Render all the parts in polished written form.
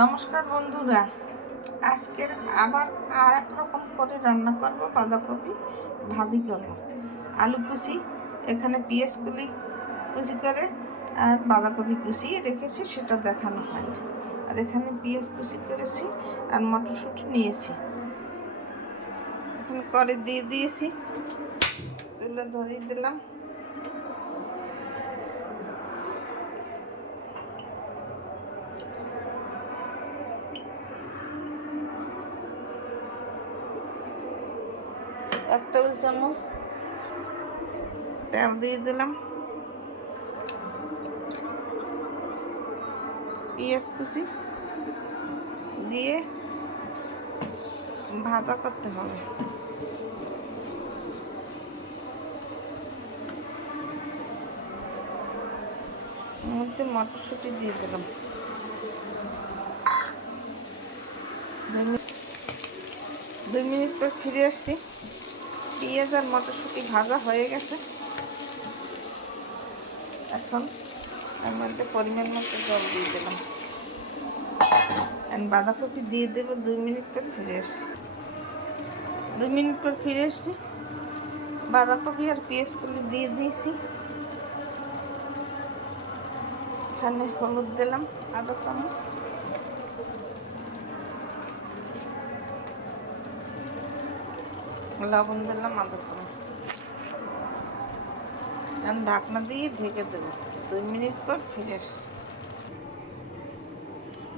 নমস্কার বন্ধুরা, আজকের আবার আর এক রকম করে রান্না করব। বাঁধাকপি ভাজি করব। আলু কুচি, এখানে পেঁয়াজ কুচি করে আর বাঁধাকপি কুচিয়ে রেখেছি, সেটা দেখানো হয়নি। আর এখানে পেঁয়াজ কুচি করেছি আর মটরশুঁটি নিয়েছি। এখানে করে দিয়ে দিয়েছি, চুলে ধরিয়ে দিলাম। এক টেবিল চামচ তেল দিয়ে দিলাম। পেঁয়াজ কুচি দিয়ে ভাজা করতে হবে। মধ্যে মটরশুঁটি দিয়ে দিলাম। 2 মিনিট পর ফিরে আসছি। পেঁয়াজ আর মটরশুঁটি ভাজা হয়ে গেছে। এখন এর মধ্যে পরিমাণ মতো জল দিয়ে দিলাম। বাঁধাকপি দিয়ে দেবো। 2 মিনিট পর ফিরে আসছি। 2 মিনিট পর ফিরে এসছি। বাঁধাকপি আর পেঁয়াজগুলি দিয়ে দিয়েছি। এখানে হলুদ দিলাম আধা চামচ, লবণ দিলাম আধা চামচ। ঢাকনা দিয়ে ঢেকে দেবো। 2 মিনিট পর ফিরে আসছি।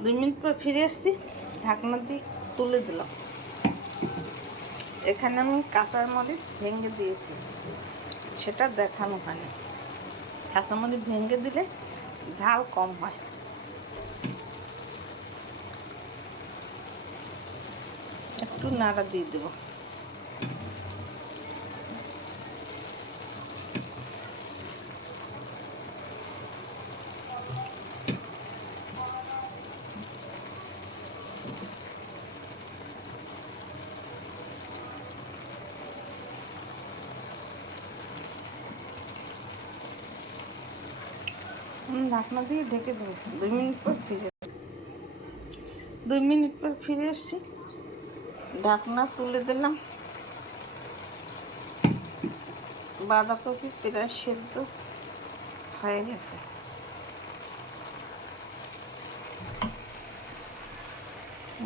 2 মিনিট পর ফিরে আসছি। ঢাকনা দিয়ে তুলে দিলাম। এখানে আমি কাঁচামরিচ ভেঙে দিয়েছি, সেটা দেখানো হয়নি। কাঁচামরিচ ভেঙে দিলে ঝাল কম হয়। একটু নাড়া দিয়ে দেবো। ঢাকনা দিয়ে ঢেকে দেবো। 2 মিনিট পর ফিরে 2 মিনিট পর ফিরে এসছি। ঢাকনা তুলে দিলাম। বাঁধাকপি প্রায় সেদ্ধ হয়ে গেছে।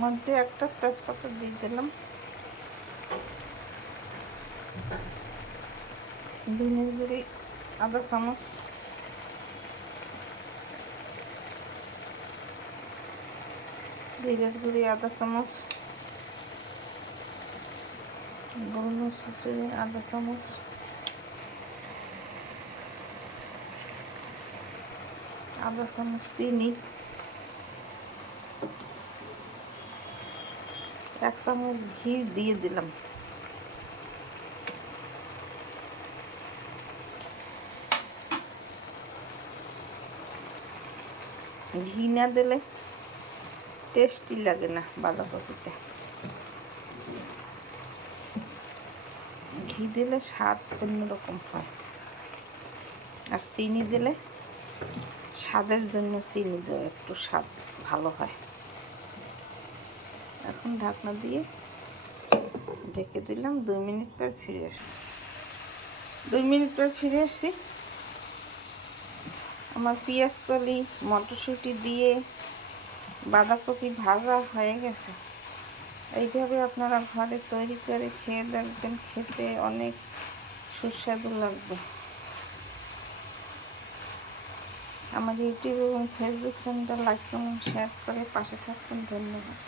মধ্যে একটা তেজপাতা দিয়ে দিলাম। ধনের গুঁড়ি আধা চামচ, জিরের গুঁড়ি আধা চামচ, গোলমরিচ আধা চামচ, আধা চামচ চিনি, 1 চামচ ঘি দিয়ে দিলাম। ঘি না দিলে টেস্টি লাগে না বাঁধাকপিতে। ঘি দিলে স্বাদ অন্যরকম হয়। আর চিনি দিলে স্বাদের জন্য চিনি দেওয়া একটু স্বাদ ভালো হয়। এখন ঢাকনা দিয়ে ঢেকে দিলাম। 2 মিনিট পর ফিরে আসছি। 2 মিনিট পর ফিরে আসছি। আমার পেঁয়াজ কলি মটরশুঁটি দিয়ে বাঁধাকপি ভাজা হয়ে গেছে। এইভাবে আপনারা ঘরে তৈরি করে খেয়ে দেখবেন, খেতে অনেক সুস্বাদু লাগবে। আমার ইউটিউব এবং ফেসবুক চ্যানেলটা লাইক করুন, শেয়ার করে পাশে থাকুন। ধন্যবাদ।